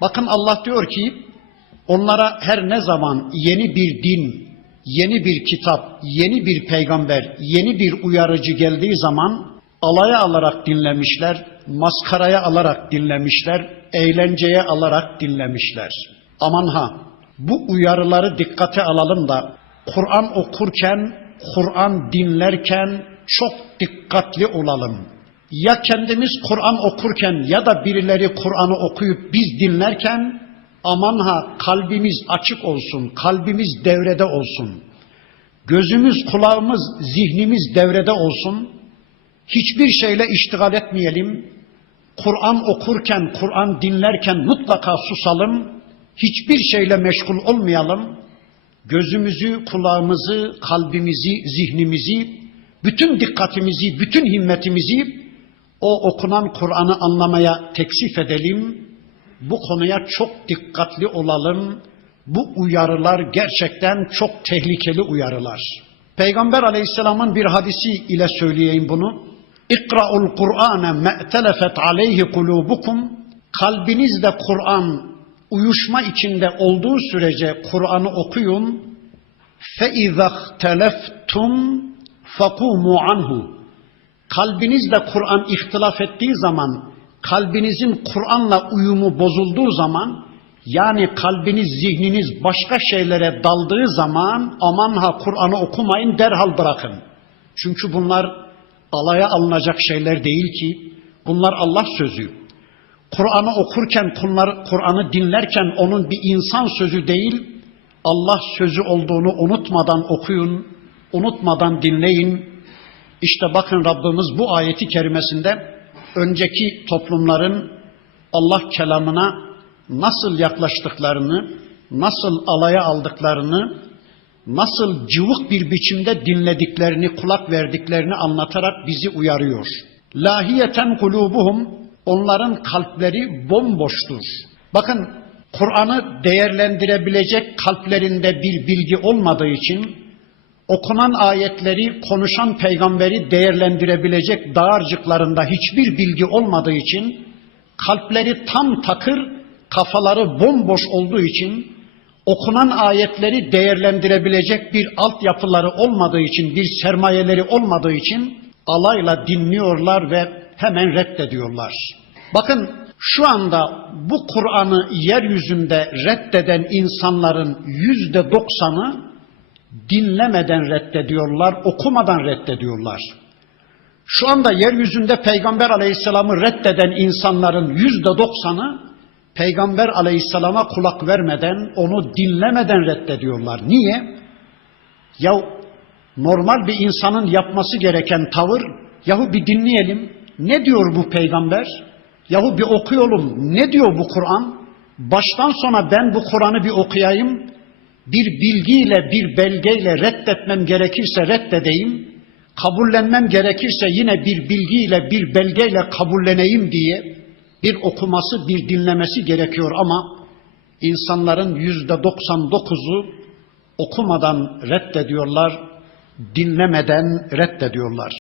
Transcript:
Bakın Allah diyor ki onlara her ne zaman yeni bir din, yeni bir kitap, yeni bir peygamber, yeni bir uyarıcı geldiği zaman alaya alarak dinlemişler, maskaraya alarak dinlemişler, eğlenceye alarak dinlemişler. Aman ha bu uyarıları dikkate alalım da Kur'an okurken, Kur'an dinlerken çok dikkatli olalım. Ya kendimiz Kur'an okurken ya da birileri Kur'an'ı okuyup biz dinlerken aman ha kalbimiz açık olsun, kalbimiz devrede olsun. Gözümüz, kulağımız, zihnimiz devrede olsun. Hiçbir şeyle iştigal etmeyelim. Kur'an okurken, Kur'an dinlerken mutlaka susalım. Hiçbir şeyle meşgul olmayalım. Gözümüzü, kulağımızı, kalbimizi, zihnimizi, bütün dikkatimizi, bütün himmetimizi o okunan Kur'an'ı anlamaya teksif edelim. Bu konuya çok dikkatli olalım. Bu uyarılar gerçekten çok tehlikeli uyarılar. Peygamber Aleyhisselam'ın bir hadisi ile söyleyeyim bunu. İkra'ul Kur'ane me'telefet aleyhi kulubukum. Kalbinizde Kur'an uyuşma içinde olduğu sürece Kur'an'ı okuyun. Fe izahteleftum fakumu anhu. Kalbinizde Kur'an ihtilaf ettiği zaman, kalbinizin Kur'an'la uyumu bozulduğu zaman, yani kalbiniz, zihniniz başka şeylere daldığı zaman aman ha Kur'an'ı okumayın derhal bırakın. Çünkü bunlar alaya alınacak şeyler değil ki. Bunlar Allah sözü. Kur'an'ı okurken, Kur'an'ı dinlerken onun bir insan sözü değil, Allah sözü olduğunu unutmadan okuyun, unutmadan dinleyin. İşte bakın Rabbimiz bu ayeti kerimesinde önceki toplumların Allah kelamına nasıl yaklaştıklarını, nasıl alaya aldıklarını, nasıl cıvık bir biçimde dinlediklerini, kulak verdiklerini anlatarak bizi uyarıyor. Lahiyeten kulubuhum onların kalpleri bomboştur. Bakın Kur'an'ı değerlendirebilecek kalplerinde bir bilgi olmadığı için okunan ayetleri, konuşan peygamberi değerlendirebilecek dağarcıklarında hiçbir bilgi olmadığı için kalpleri tam takır, kafaları bomboş olduğu için okunan ayetleri değerlendirebilecek bir altyapıları olmadığı için, bir sermayeleri olmadığı için alayla dinliyorlar ve hemen reddediyorlar. Bakın şu anda bu Kur'an'ı yeryüzünde reddeden insanların yüzde doksanı dinlemeden reddediyorlar, okumadan reddediyorlar. Şu anda yeryüzünde Peygamber Aleyhisselam'ı reddeden insanların yüzde doksanı Peygamber Aleyhisselam'a kulak vermeden, onu dinlemeden reddediyorlar. Niye? Ya normal bir insanın yapması gereken tavır, yahu bir dinleyelim, ne diyor bu peygamber? Yahu bir okuyalım, ne diyor bu Kur'an? Baştan sona ben bu Kur'an'ı bir okuyayım, bir bilgiyle, bir belgeyle reddetmem gerekirse reddedeyim, kabullenmem gerekirse yine bir bilgiyle, bir belgeyle kabulleneyim diye bir okuması, bir dinlemesi gerekiyor ama insanların yüzde 99'u okumadan reddediyorlar, dinlemeden reddediyorlar.